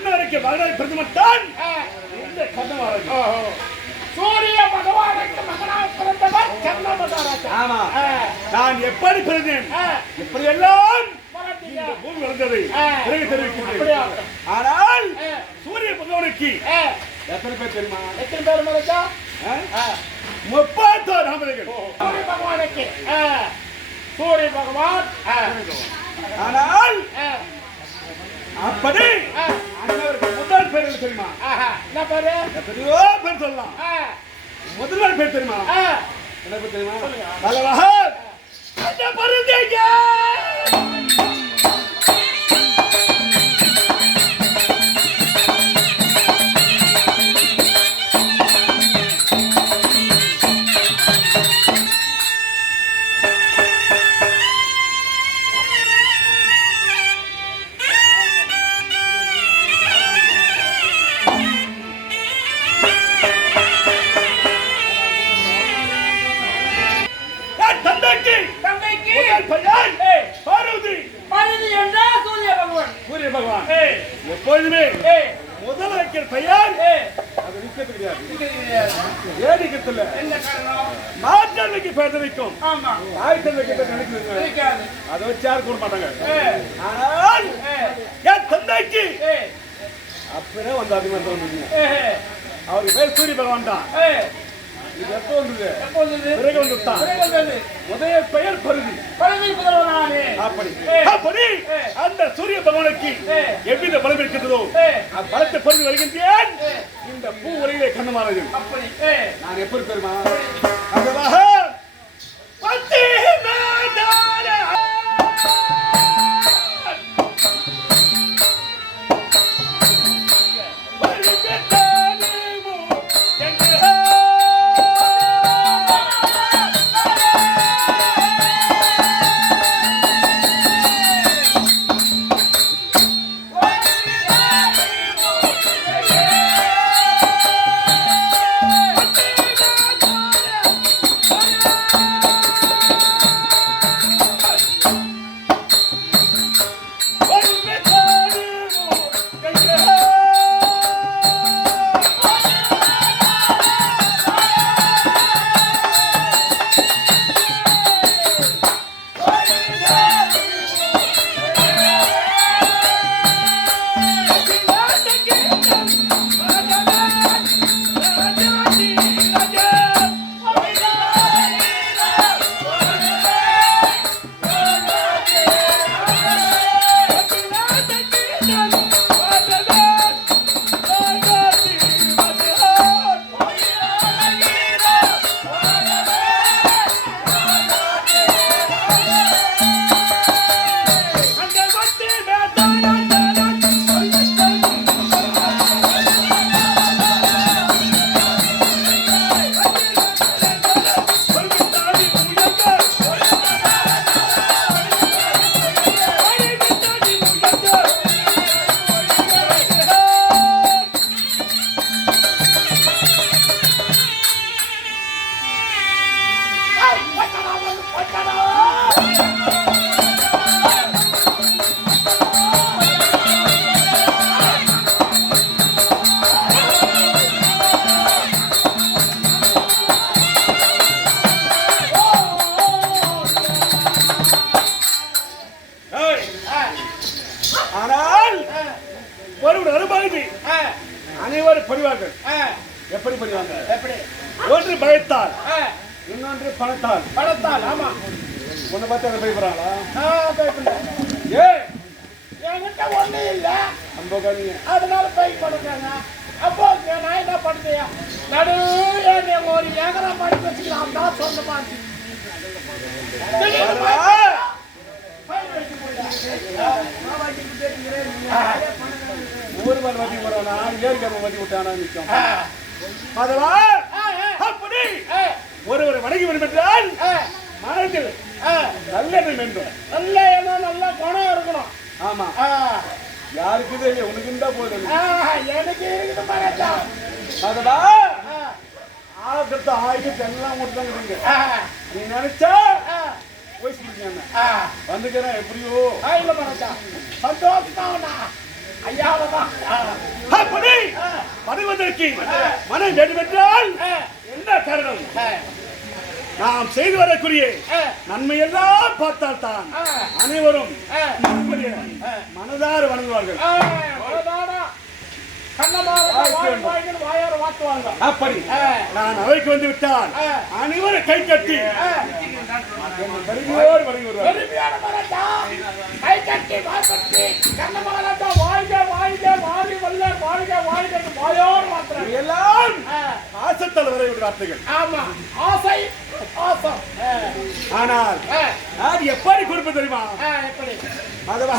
கண்ணவரைக்கு மகனாய் பிறந்தவன் இந்த கண்ணவரைக்கு சூரிய பகவானுக்கு மகனாக பிறந்தவர் கண்ணமகாராஜா. ஆமா, நான் எப்படி பிறந்தேன் எப்படி எல்லாம் இந்த பூமி வளர்ந்ததை பிறகு தெரிவிக்கின்றேன். ஆனால் சூரிய பகவானுக்கு எத்தனை பேர் தெரியுமா? எத்தனை பேர் மகாராஜா? 36 நாமங்கள். சூரிய பகவானுக்கு சூரிய பகவான். ஆனால் அப்படி அண்ணவருக்கு முதல் பேர் தெரியுமா? என்ன பேரு? எத்தனையோ பேர் சொல்லலாம். முதல் பேர் தெரியுமா? என்ன பேர் தெரியுமா? நல்லவா அந்த பருந்தேங்க எப்பொழுதுமே முதல் வைக்கிற பெயர் அது நிக்கிறது கிடையாது. ஏன் நிக்கிறதில்ல? மாற்றலுக்கு பெயர் வைக்கும். தாய் தந்தைக்கு பெயர் நினைக்கிறது அதை வச்சு யாரும் கூட மாட்டாங்க. ஆனால் என் தந்தைக்கு அப்படியே வந்து அதிகமாக வந்து அவருக்கு பேர் சூரிய பகவான் தான். இது எப்போ வந்தது? பிறகு வந்துட்டான். உதய பெயர் பருதி. அப்படி அந்த சூரிய பகவானுக்கு எவ்வித பலம் இருக்கின்றதோ பலத்தை பருதி வருகின்றேன். இந்த பூ உலகிலே கண்ணமானது. நான் எப்படி பெருமா அனைவரும் பணிவார்கள். எப்படி பணிவாங்க? ஒன்று பயத்தால், இன்னொன்று பணத்தால். பணத்தால். ஆமா, உன்னை பார்த்து அதை பயப்படுறாங்களா? ஏ என்கிட்ட ஒண்ணு இல்ல அதனால பயப்படுறாங்க. அப்போ நான் என்ன பண்ணுறியா நடு ஒரு ஏக்கரா படிப்பு வச்சுக்கலாம் தான் சொந்தமா ஊர் மேல் வட்டி போறானா ஏற்கனவே வட்டி விட்டானா நிற்கும். அப்படி ஒருவரை வணங்கி வரும் என்றால் மனதில் நல்லது வேண்டும். நல்ல எண்ணம் நல்ல குணம் இருக்கணும். ஆமா, யாருக்கு இது உனக்கு இருந்தா போதும். எனக்கு இருக்குது பாராட்டா. அதுதான் ஆகத்த ஆயுதத்தை எல்லாம் முடித்தாங்க. நீ நினைச்சா வந்துக்கிறேன் எப்படியோ இல்ல பாராட்டா. சந்தோஷம் ஐயாவதான் கொடுப்பதற்கு மனம் வேண்டுமென்றால் என்ன காரணம்? நாம் செய்து வரக்கூடிய நன்மையெல்லாம் பார்த்தால் தான் அனைவரும் மனதார வணங்குவார்கள். அப்படி நான் அவைக்கு வந்து விட்டால் அனைவரும் கை கட்டி பெருமையோடு வணங்கி வருவார்கள். எல்லாம் ஆசத்தால் வரை வார்த்தைகள். ஆனால் நான் எப்படி கொடுப்பது தெரியுமா? மதவா